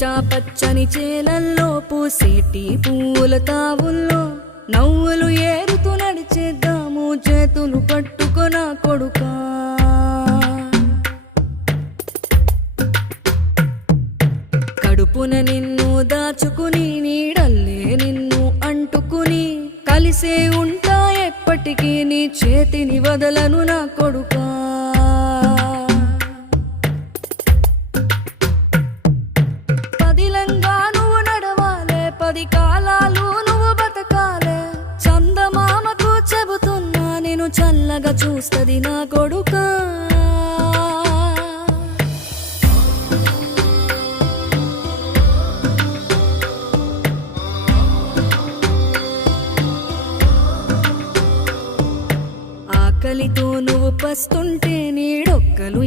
పచ్చా పచ్చని చేలల్లో పూసేటి పూల తావుల్లో నవ్వులు ఏరుతూ నడిచేద్దాము చేతులు పట్టుకొన కొడుకా. కడుపున నిన్ను దాచుకుని నీడల్లే నిన్ను అంటుకుని కలిసే ఉంటా ఎప్పటికీ నీ చేతిని వదలను నా కొడుకా. పదిలంగా నువ్వు నడవాలే, 10 కాలాలు నువ్వు బతకాలే. చందమామకు చెబుతున్నా నేను చల్లగా చూస్తది నా కొడుకా. ఆకలితో నువ్వు పస్తుంటే నీడొక్కలు